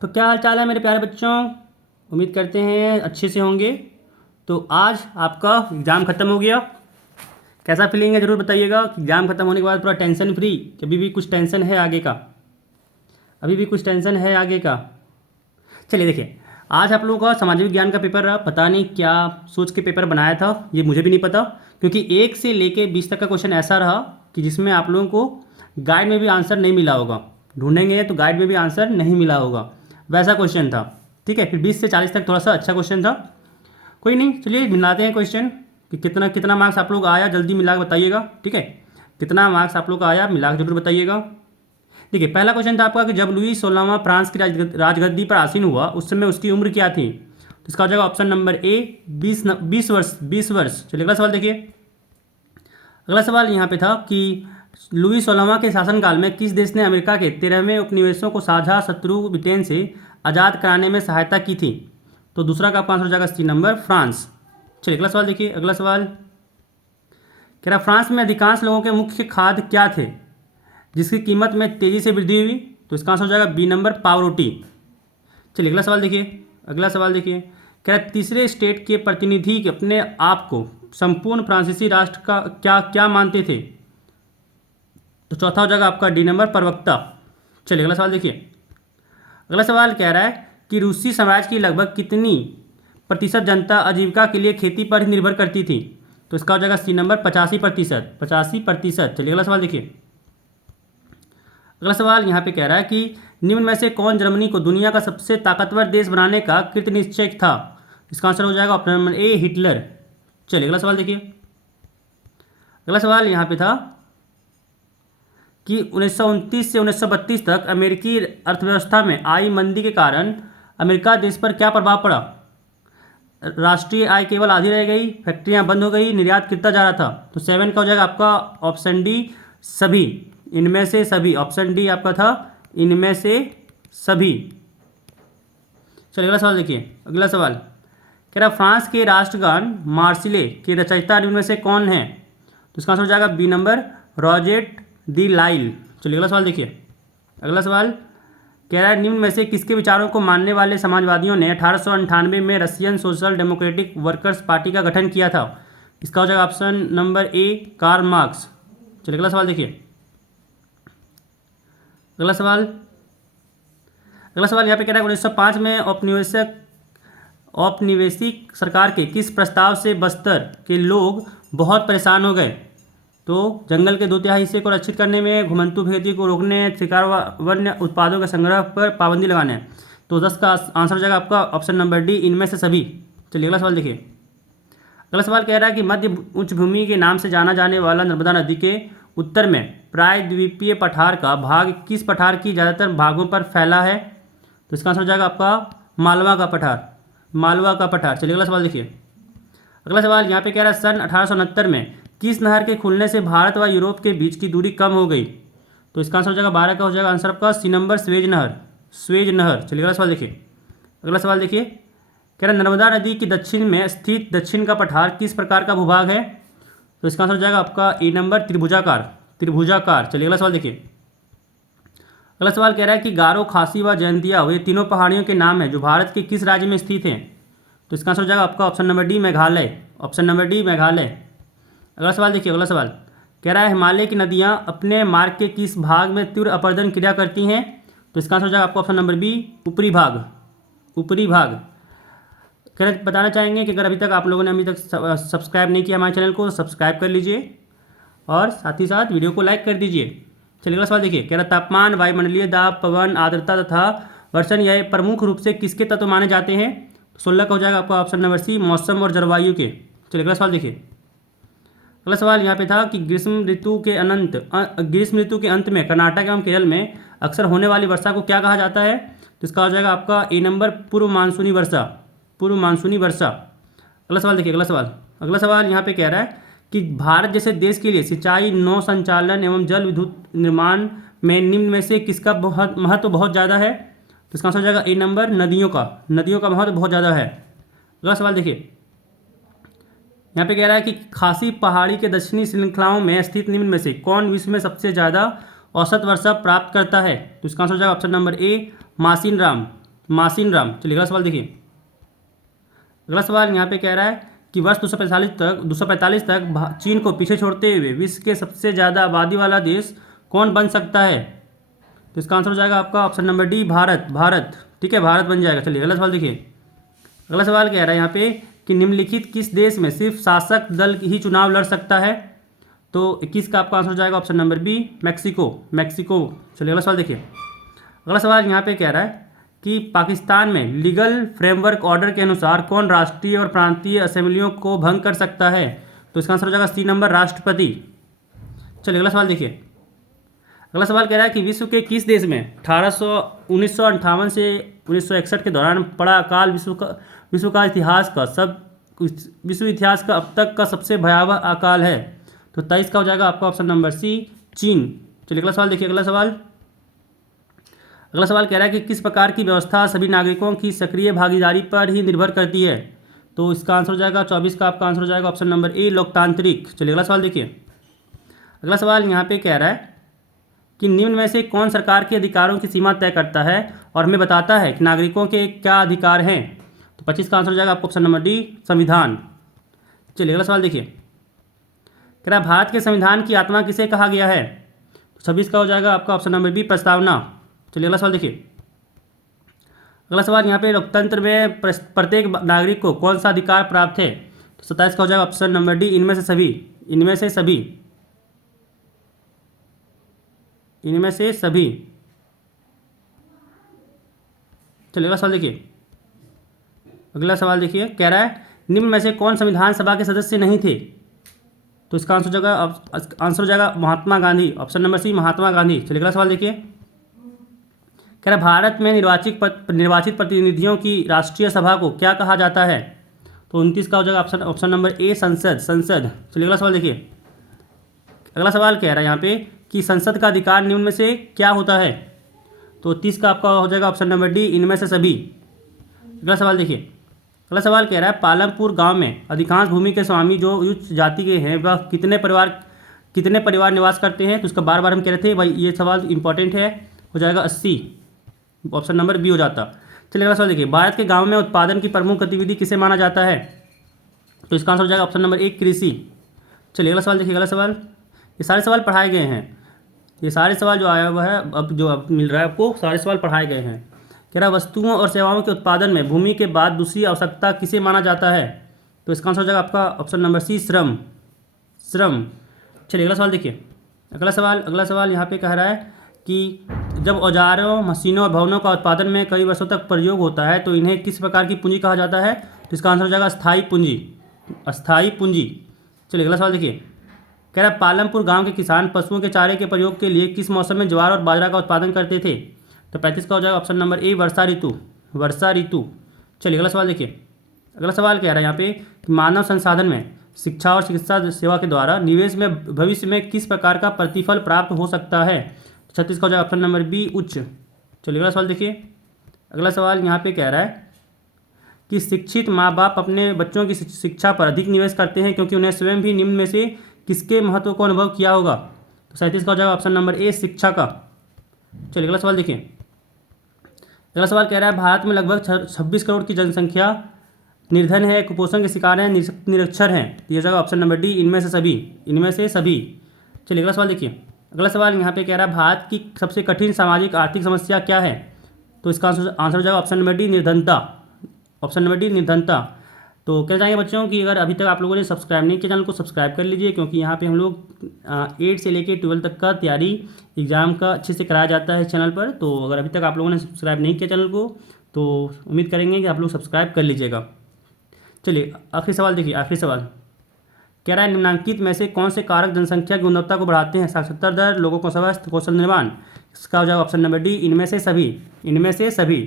तो क्या हाल चाल है मेरे प्यारे बच्चों। उम्मीद करते हैं अच्छे से होंगे। तो आज आपका एग्ज़ाम ख़त्म हो गया। कैसा फीलिंग है ज़रूर बताइएगा कि एग्ज़ाम ख़त्म होने के बाद पूरा टेंशन फ्री, कि अभी भी कुछ टेंशन है आगे का, अभी भी कुछ टेंशन है आगे का। चलिए देखिए, आज आप लोगों का सामाजिक विज्ञान का पेपर रहा। पता नहीं क्या सोच के पेपर बनाया था, ये मुझे भी नहीं पता, क्योंकि 1 से लेके 20 तक का क्वेश्चन ऐसा रहा कि जिसमें आप लोगों को गाइड में भी आंसर नहीं मिला होगा। ढूंढेंगे तो गाइड में भी आंसर नहीं मिला होगा, वैसा क्वेश्चन था। ठीक है, फिर 20 से 40 तक थोड़ा सा अच्छा क्वेश्चन था। कोई नहीं, चलिए मिलाते हैं क्वेश्चन कि कितना कितना मार्क्स आप लोग आया, जल्दी मिला के बताइएगा। ठीक है, कितना मार्क्स आप लोग का आया मिला के जरूर बताइएगा। देखिए, पहला क्वेश्चन था आपका कि जब लुई 16वां फ्रांस की राजगद्दी पर आसीन हुआ उस समय उसकी उम्र क्या थी। तो इसका हो जाएगा ऑप्शन नंबर ए 20 वर्ष। चलिए अगला सवाल देखिए। अगला सवाल यहाँ पे था कि लुई 16वां के शासनकाल में किस देश ने अमेरिका के 13वें उपनिवेशों को साझा शत्रु ब्रिटेन से आज़ाद कराने में सहायता की थी। तो दूसरा का आपका आंसर हो जाएगा सी नंबर फ्रांस। चलिए अगला सवाल देखिए। अगला सवाल कह रहा फ्रांस में अधिकांश लोगों के मुख्य खाद्य क्या थे जिसकी कीमत में तेज़ी से वृद्धि हुई। तो इसका आंसर हो जाएगा बी नंबर पाव रोटी। चलिए अगला सवाल देखिए। अगला सवाल देखिए, कह रहा तीसरे स्टेट के प्रतिनिधि अपने आप को संपूर्ण फ्रांसीसी राष्ट्र का क्या क्या मानते थे। तो चौथा हो जाएगा आपका डी नंबर प्रवक्ता। चलिए अगला सवाल देखिए। अगला सवाल कह रहा है कि रूसी साम्राज्य की लगभग कितनी प्रतिशत जनता आजीविका के लिए खेती पर ही निर्भर करती थी। तो इसका हो जाएगा सी नंबर 85%। 85%। चलिए अगला सवाल देखिए। अगला सवाल यहाँ पे कह रहा है कि निम्न में से कौन जर्मनी को दुनिया का सबसे ताकतवर देश बनाने का कृत निश्चय था। इसका आंसर हो जाएगा ऑप्शन नंबर ए हिटलर। चलिए अगला सवाल देखिए। अगला सवाल यहाँ पे था कि 1929 से 1932 तक अमेरिकी अर्थव्यवस्था में आई मंदी के कारण अमेरिका देश पर क्या प्रभाव पड़ा। राष्ट्रीय आय केवल आधी रह गई, फैक्ट्रियां बंद हो गई, निर्यात गिरता जा रहा था। तो 7 का हो जाएगा आपका ऑप्शन डी सभी, इनमें से सभी। ऑप्शन डी आपका था इनमें से सभी। चलिए अगला सवाल देखिए। अगला सवाल कह रहा फ्रांस के राष्ट्रगान मार्सिले के रचयिता निम्न में से कौन है। तो इसका आंसर हो जाएगा बी नंबर रॉजेट दी लाइल। चलिए अगला सवाल देखिए। अगला सवाल कह रहा है निम्न में से किसके विचारों को मानने वाले समाजवादियों ने 1898 में Russian Social Democratic Workers Party का गठन किया था। इसका हो जाएगा option number A Karl Marx. चलिए अगला सवाल देखिए। अगला सवाल यहाँ पे कह रहा है 1905 में औपनिवेशिक सरकार के किस प्रस्ताव से बस्तर के लोग बहुत परेशान हो गए। तो जंगल के 2/3 हिस्से को रक्षित करने में, घुमंतू खेती को रोकने, शिकार वन्य उत्पादों के संग्रह पर पाबंदी लगाने। तो 10 का आंसर हो जाएगा आपका ऑप्शन नंबर डी इनमें से सभी। चलिए अगला सवाल देखिए। अगला सवाल कह रहा है कि मध्य उच्च भूमि के नाम से जाना जाने वाला नर्मदा नदी के उत्तर में प्रायद्वीपीय पठार का भाग किस पठार की ज़्यादातर भागों पर फैला है। तो इसका आंसर हो जाएगा आपका मालवा का पठार। मालवा का पठार। चलिए अगला सवाल देखिए। अगला सवाल यहाँ पे कह रहा है सन 1869 में किस नहर के खुलने से भारत व यूरोप के बीच की दूरी कम हो गई। तो इसका आंसर हो जाएगा 12 का हो जाएगा आंसर आपका सी नंबर स्वेज नहर। स्वेज नहर। चलिए अगला सवाल देखिए। अगला सवाल देखिए, कह रहा नर्मदा नदी के दक्षिण में स्थित दक्षिण का पठार किस प्रकार का भूभाग है। तो इसका आंसर हो जाएगा आपका ए नंबर त्रिभुजाकार। त्रिभुजाकार। चलिए अगला सवाल देखिए। अगला सवाल कह रहा है कि गारो, खासी व जयंतिया ये तीनों पहाड़ियों के नाम हैं जो भारत के किस राज्य में स्थित हैं। तो इसका आंसर हो जाएगा आपका option number D Meghalaya. Option number D Meghalaya. अगला सवाल देखिए। अगला सवाल कह रहा है हिमालय की नदियां अपने मार्ग के किस भाग में तीव्र अपरदन क्रिया करती हैं। तो इसका आंसर हो जाएगा आपका ऑप्शन नंबर बी ऊपरी भाग। ऊपरी भाग। बताना चाहेंगे कि अगर अभी तक आप लोगों ने अभी तक सब्सक्राइब नहीं किया हमारे चैनल को, सब्सक्राइब कर लीजिए और साथ ही साथ वीडियो को लाइक कर दीजिए। चलिए अगला सवाल देखिए। कह रहा तापमान, वायुमंडलीय दाब, पवन, आर्द्रता तथा वर्षण यह प्रमुख रूप से किसके तत्व माने जाते हैं। 16 का हो जाएगा आपका ऑप्शन नंबर सी मौसम और जलवायु के। चलिए अगला सवाल देखिए। अगला सवाल यहाँ पे था कि ग्रीष्म ऋतु के अंत में कर्नाटक एवं केरल में अक्सर होने वाली वर्षा को क्या कहा जाता है। तो इसका हो जाएगा आपका ए नंबर पूर्व मानसूनी वर्षा। पूर्व मानसूनी वर्षा। अगला सवाल देखिए। अगला सवाल यहाँ पे कह रहा है कि भारत जैसे देश के लिए सिंचाई, नौ संचालन एवं जल विद्युत निर्माण में निम्न में से किसका महत्व बहुत ज़्यादा है। तो इसका आंसर हो जाएगा ए नंबर नदियों का। नदियों का महत्व बहुत ज़्यादा है। अगला सवाल देखिए। यहाँ पे कह रहा है कि खासी पहाड़ी के दक्षिणी श्रृंखलाओं में स्थित निम्न में से कौन विश्व में सबसे ज़्यादा औसत वर्षा प्राप्त करता है। तो इसका आंसर हो जाएगा ऑप्शन नंबर ए मासिन राम। मासिनराम। चलिए अगला सवाल देखिए। अगला सवाल यहाँ पे कह रहा है कि वर्ष 245 तक चीन को पीछे छोड़ते हुए विश्व के सबसे ज़्यादा आबादी वाला देश कौन बन सकता है? तो इसका आंसर हो जाएगा आपका option number D, Bharat. Bharat, ठीक है, भारत बन जाएगा। चलिए अगला सवाल देखिए। अगला सवाल कह रहा है यहाँ पे कि निम्नलिखित किस देश में सिर्फ शासक दल ही चुनाव लड़ सकता है? तो 21 का आपका आंसर हो जाएगा option number B, Mexico. Mexico. चलिए अगला सवाल देखिए। अगला सवाल यहाँ पे कह रहा है कि पाकिस्तान में लीगल फ्रेमवर्क ऑर्डर के अनुसार कौन राष्ट्रीय और प्रांतीय असेंबलियों को भंग कर सकता है? तो इसका आंसर हो जाएगा सी नंबर, राष्ट्रपति। चलिए अगला सवाल देखिए। अगला सवाल कह रहा है कि विश्व के किस देश में 1958 से 1961 के दौरान पड़ा अकाल विश्व इतिहास का अब तक का सबसे भयावह अकाल है? तो 23 का हो जाएगा आपका ऑप्शन नंबर सी, चीन। चलिए अगला सवाल देखिए। अगला सवाल कह रहा है कि किस प्रकार की व्यवस्था सभी नागरिकों की सक्रिय भागीदारी पर ही निर्भर करती है? तो इसका आंसर हो जाएगा 24 का आपका आंसर हो जाएगा ऑप्शन नंबर ए, लोकतांत्रिक। चलिए अगला सवाल देखिए। अगला सवाल यहाँ पे कह रहा है कि निम्न में से कौन सरकार के अधिकारों की सीमा तय करता है और हमें बताता है कि नागरिकों के क्या अधिकार हैं? तो 25 का आंसर हो जाएगा आपको ऑप्शन नंबर डी, संविधान। चलिए अगला सवाल देखिए। कह रहा है भारत के संविधान की आत्मा किसे कहा गया है? तो 26 का हो जाएगा आपका ऑप्शन नंबर बी, प्रस्तावना। चलिए अगला सवाल देखिए। अगला सवाल यहाँ पे लोकतंत्र में प्रत्येक नागरिक को कौन सा अधिकार प्राप्त है? तो 27 का हो जाएगा ऑप्शन नंबर डी, इनमें से सभी। इनमें से सभी। इनमें से सभी। चलिए अगला सवाल देखिए। अगला सवाल देखिए, कह रहा है निम्न में से कौन संविधान सभा के सदस्य नहीं थे? तो इसका आंसर हो जाएगा Mahatma Gandhi, option number C, Mahatma Gandhi. चलिए अगला सवाल देखिए। कह रहा है भारत में निर्वाचित प्रतिनिधियों की राष्ट्रीय सभा को क्या कहा जाता है? तो 29 का हो जाएगा ऑप्शन नंबर ए, संसद। चलिए अगला सवाल देखिए। अगला सवाल कह रहा है यहाँ पे कि संसद का अधिकार निम्न में से क्या होता है? तो 30 का आपका हो जाएगा ऑप्शन नंबर डी, इनमें से सभी। अगला सवाल देखिए। अगला सवाल कह रहा है पालमपुर गांव में अधिकांश भूमि के स्वामी जो उच्च जाति के हैं वह कितने परिवार निवास करते हैं? तो उसका बार बार हम कह रहे थे भाई ये सवाल इंपॉर्टेंट है, हो जाएगा 80, ऑप्शन नंबर बी हो जाता। चलिए अगला सवाल देखिए। भारत के गाँव में उत्पादन की प्रमुख गतिविधि किसे माना जाता है? तो इसका आंसर हो जाएगा ऑप्शन नंबर ए, कृषि। चलिए अगला सवाल देखिए। अगला सवाल, ये सारे सवाल पढ़ाए गए हैं, ये सारे सवाल जो आया हुआ है अब मिल रहा है आपको, सारे सवाल पढ़ाए गए हैं। कह रहा वस्तुओं और सेवाओं के उत्पादन में भूमि के बाद दूसरी आवश्यकता किसे माना जाता है? तो इसका आंसर हो जाएगा आपका ऑप्शन नंबर सी, श्रम। चलिए अगला सवाल देखिए। अगला सवाल यहाँ पे कह रहा है कि जब औजारों, मशीनों और भवनों का उत्पादन में कई वर्षों तक प्रयोग होता है तो इन्हें किस प्रकार की पूंजी कहा जाता है? तो इसका आंसर हो जाएगा अस्थायी पूंजी। चलिए अगला सवाल देखिए। कह रहा है पालमपुर गांव के किसान पशुओं के चारे के प्रयोग के लिए किस मौसम में ज्वार और बाजरा का उत्पादन करते थे? तो 35 का हो जाएगा ऑप्शन नंबर ए, वर्षा ऋतु। चलिए अगला सवाल देखिए। अगला सवाल कह रहा है यहाँ पे कि मानव संसाधन में शिक्षा और चिकित्सा सेवा के द्वारा निवेश में भविष्य में किस प्रकार का प्रतिफल प्राप्त हो सकता है? 36 का हो जाएगा ऑप्शन नंबर बी, उच्च। चलिए अगला सवाल देखिए। अगला सवाल यहाँ पे कह रहा है कि शिक्षित माँ बाप अपने बच्चों की शिक्षा पर अधिक निवेश करते हैं क्योंकि उन्हें स्वयं भी निम्न में से किसके महत्व को अनुभव किया होगा? तो 37 का हो जाएगा ऑप्शन नंबर ए, शिक्षा का। चलिए अगला सवाल देखिए। अगला सवाल कह रहा है भारत में लगभग 26 करोड़ की जनसंख्या निर्धन है, कुपोषण के शिकार हैं, निरक्षर हैं। तो यह जाएगा ऑप्शन नंबर डी, इनमें से सभी। चलिए अगला सवाल देखिए। अगला सवाल यहाँ पे कह रहा है भारत की सबसे कठिन सामाजिक आर्थिक समस्या क्या है? तो इसका आंसर हो जाएगा ऑप्शन नंबर डी, निर्धनता। तो कहना चाहेंगे बच्चों कि अगर अभी तक आप लोगों ने सब्सक्राइब नहीं किया चैनल को सब्सक्राइब कर लीजिए, क्योंकि यहाँ पे हम लोग 8 से लेकर 12 तक का तैयारी एग्ज़ाम का अच्छे से कराया जाता है चैनल पर। तो अगर अभी तक आप लोगों ने सब्सक्राइब नहीं किया चैनल को तो उम्मीद करेंगे कि आप लोग सब्सक्राइब कर लीजिएगा। चलिए आखिरी सवाल देखिए। आखिरी सवाल कह रहा है निम्नलिखित में से कौन से कारक जनसंख्या की गुणवत्ता को बढ़ाते हैं? साक्षरता दर, लोगों को स्वास्थ्य, कौशल निर्माण। इसका हो जाएगा ऑप्शन नंबर डी, इनमें से सभी।